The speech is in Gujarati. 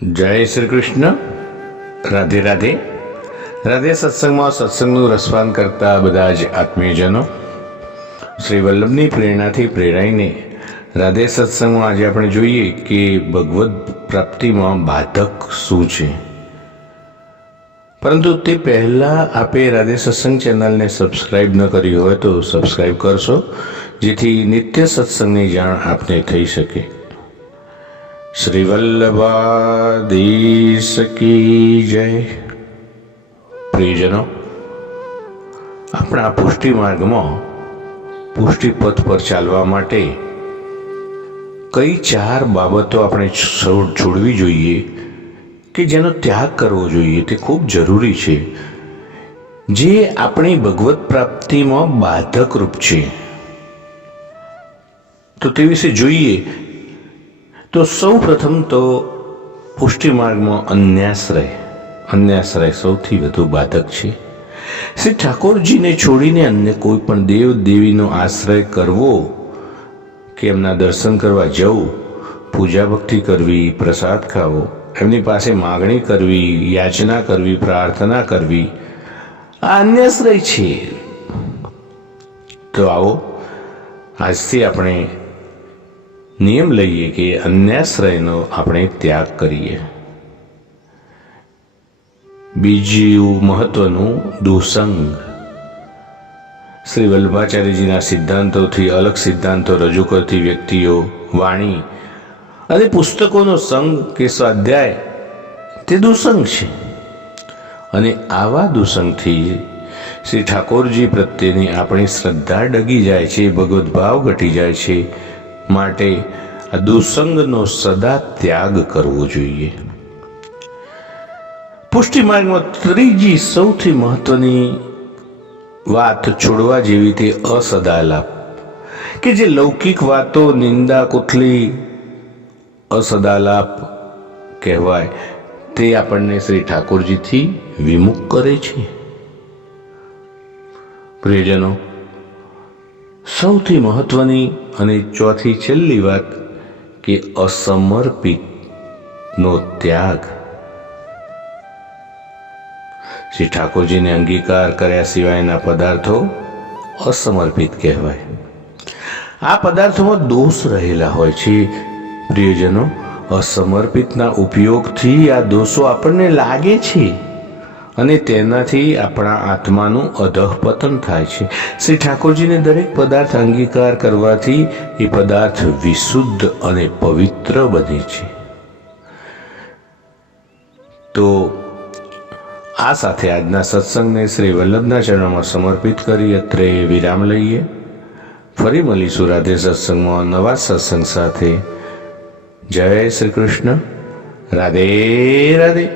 જય શ્રી કૃષ્ણ. રાધે રાધે. રાધે સત્સંગમાં સત્સંગનું રસપાન કરતા બધા જ આત્મીયજનો, શ્રી વલ્લભની પ્રેરણાથી પ્રેરાઈને રાધે સત્સંગમાં આજે આપણે જોઈએ કે ભગવદ્ પ્રાપ્તિમાં બાધક શું છે. પરંતુ તે પહેલાં આપે રાધે સત્સંગ ચેનલને સબસ્ક્રાઈબ ન કરી હોય તો સબસ્ક્રાઈબ કરશો, જેથી નિત્ય સત્સંગની જાણ આપને થઈ શકે. શ્રી વલ્લભાધીશ કી જય. પ્રિયજનો, આપણા પુષ્ટિ માર્ગમાં પુષ્ટિ પથ પર ચાલવા માટે કઈ 4 બાબતો આપણે છોડવી જોઈએ કે જેનો ત્યાગ કરવો જોઈએ, તે ખૂબ જરૂરી છે, જે આપણી ભગવત પ્રાપ્તિમાં બાધક રૂપ છે. તો તે વિશે જોઈએ તો સૌ પ્રથમ તો પુષ્ટિ માર્ગમાં અન્યાશ્રય સૌથી વધુ બાધક છે. શ્રી ઠાકોરજીને છોડીને અન્ય કોઈ પણ દેવ દેવીનો આશ્રય કરવો કે એમના દર્શન કરવા જવું, પૂજા ભક્તિ કરવી, પ્રસાદ ખાવો, એમની પાસે માગણી કરવી, યાચના કરવી, પ્રાર્થના કરવી, આ અન્યાશ્રય છે. તો આવો આજથી આપણે નિયમ લઈએ કે અન્યાશ્રયનો આપણે ત્યાગ કરીએ. બીજું મહત્વનું, દુસંગ. શ્રી વલ્લભાચાર્યજીના સિદ્ધાંતોથી અલગ સિદ્ધાંતો રજૂ કરતી વ્યક્તિઓ, વાણી અને પુસ્તકોનો સંગ કે સ્વાધ્યાય તે દુસંગ છે. અને આવા દુસંગથી શ્રી ઠાકોરજી પ્રત્યેની આપણી શ્રદ્ધા ડગી જાય છે, ભગવદ્ ભાવ ઘટી જાય છે. માટે આ દુસંગનો સદા ત્યાગ કરવો જોઈએ. પુષ્ટિ માર્ગમાં ત્રીજી સૌથી મહત્વની વાત છોડવા જેવી તે અસદાલાપ, કે જે લૌકિક વાતો, નિંદા કુથલી, અસદાલાપ કહેવાય, તે આપણને શ્રી ઠાકોરજીથી વિમુખ કરે છે. પ્રિયજનો, સૌથી મહત્વની અને ચોથી છેલ્લી વાત કે અસમર્પિત નો ત્યાગ. શ્રી ઠાકોરજીને અંગીકાર કર્યા સિવાયના પદાર્થો અસમર્પિત કહેવાય. આ પદાર્થોમાં દોષ રહેલા હોય છે. પ્રિયજનો, અસમર્પિતના ઉપયોગથી આ દોષો આપણને લાગે છે અને તેનાથી આપણા આત્માનું અધઃપતન થાય છે. શ્રી ઠાકોરજીને દરેક પદાર્થ અંગીકાર કરવાથી એ પદાર્થ વિશુદ્ધ અને પવિત્ર બને છે. તો આ સાથે આજના સત્સંગને શ્રી વલ્લભના ચરણોમાં સમર્પિત કરી અત્રે વિરામ લઈએ. ફરી મળીશું રાધે સત્સંગમાં નવા સત્સંગ સાથે. જય શ્રી કૃષ્ણ. રાધે રાધે.